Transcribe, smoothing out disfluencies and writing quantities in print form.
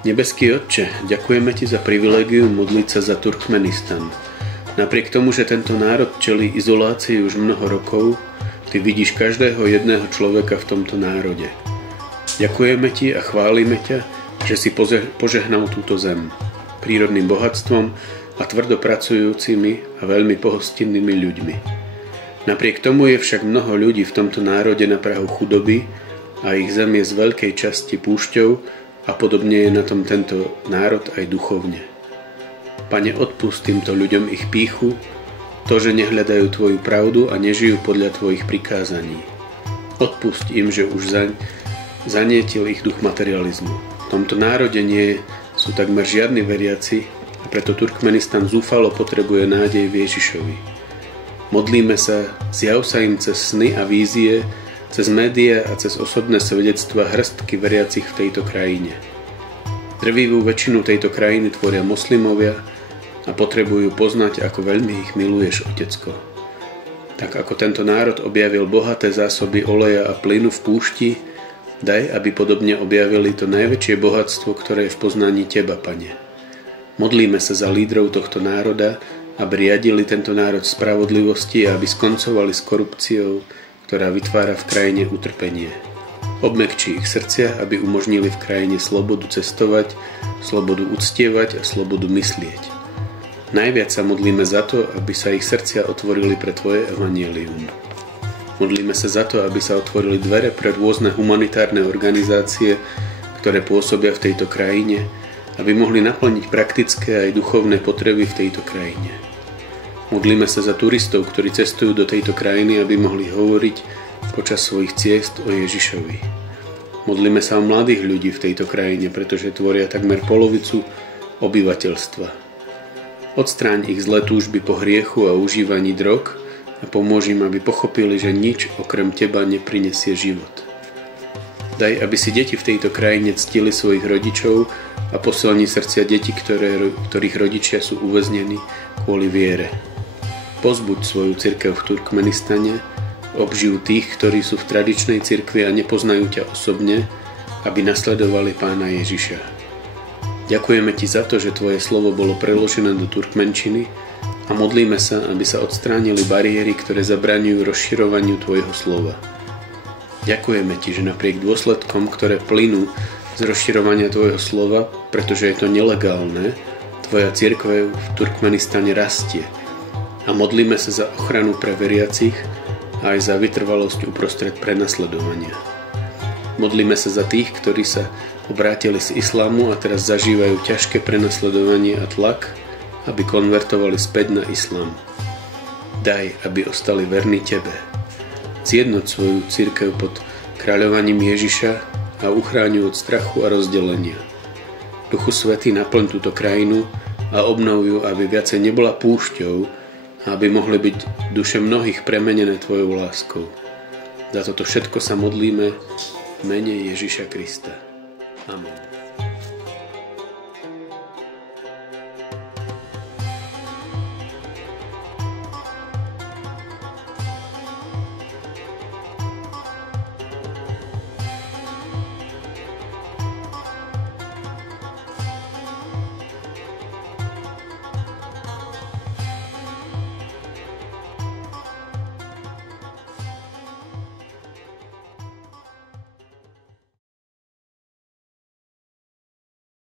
Nebeský Otče, ďakujeme Ti za privilégium modliť sa za Turkmenistan. Napriek tomu, že tento národ čelí izolácii už mnoho rokov, Ty vidíš každého jedného človeka v tomto národe. Ďakujeme Ti a chválime ťa, že si požehnal túto zem prírodným bohatstvom a tvrdo pracujúcimi a veľmi pohostinnými ľuďmi. Napriek tomu je však mnoho ľudí v tomto národe na prahu chudoby a ich zem je z veľkej časti púšťou, a podobne je na tom tento národ aj duchovne. Pane, odpusť týmto ľuďom ich pýchu, to, že nehľadajú Tvoju pravdu a nežijú podľa Tvojich prikázaní. Odpusť im, že už zanietil ich duch materializmu. V tomto národe nie sú takmer žiadni veriaci a preto Turkmenistan zúfalo potrebuje nádej v Ježišovi. Modlíme sa, zjav sa im cez sny a vízie, cez médiá a cez osobné svedectva hrstky veriacich v tejto krajine. Drvivú väčšinu tejto krajiny tvoria moslimovia a potrebujú poznať, ako veľmi ich miluješ, Otecko. Tak ako tento národ objavil bohaté zásoby oleja a plynu v púšti, daj, aby podobne objavili to najväčšie bohatstvo, ktoré je v poznaní Teba, Pane. Modlíme sa za lídrov tohto národa, aby riadili tento národ spravodlivosti a aby skoncovali s korupciou, ktorá vytvára v krajine utrpenie. Obmekči ich srdcia, aby umožnili v krajine slobodu cestovať, slobodu uctievať a slobodu myslieť. Najviac sa modlíme za to, aby sa ich srdcia otvorili pre Tvoje evanjelium. Modlíme sa za to, aby sa otvorili dvere pre rôzne humanitárne organizácie, ktoré pôsobia v tejto krajine, aby mohli naplniť praktické aj duchovné potreby v tejto krajine. Modlíme sa za turistov, ktorí cestujú do tejto krajiny, aby mohli hovoriť počas svojich ciest o Ježišovi. Modlíme sa o mladých ľudí v tejto krajine, pretože tvoria takmer polovicu obyvateľstva. Odstráň ich zlé túžby po hriechu a užívaní drog a pomôž im, aby pochopili, že nič okrem Teba neprinesie život. Daj, aby si deti v tejto krajine ctili svojich rodičov a posilni srdcia detí, ktorých rodičia sú uväznení kvôli viere. Pozbuď svoju cirkev v Turkmenistane, obživ tých, ktorí sú v tradičnej cirkvi a nepoznajú ťa osobne, aby nasledovali Pána Ježiša. Ďakujeme Ti za to, že Tvoje slovo bolo preložené do turkmenčiny a modlíme sa, aby sa odstránili bariéry, ktoré zabraňujú rozširovaniu Tvojho slova. Ďakujeme Ti, že napriek dôsledkom, ktoré plynú z rozširovania Tvojho slova, pretože je to nelegálne, Tvoja cirkev v Turkmenistane rastie. A modlíme sa za ochranu pre veriacich a aj za vytrvalosť uprostred prenasledovania. Modlíme sa za tých, ktorí sa obrátili z islámu a teraz zažívajú ťažké prenasledovanie a tlak, aby konvertovali späť na islám. Daj, aby ostali verní Tebe. Zjednoť svoju cirkev pod kráľovaním Ježiša a uchráň od strachu a rozdelenia. Duchu Svätý, naplň túto krajinu a obnov ju, aby viacej nebola púšťou, aby mohli byť duše mnohých premenené Tvojou láskou. Za toto všetko sa modlíme v mene Ježiša Krista. Amen.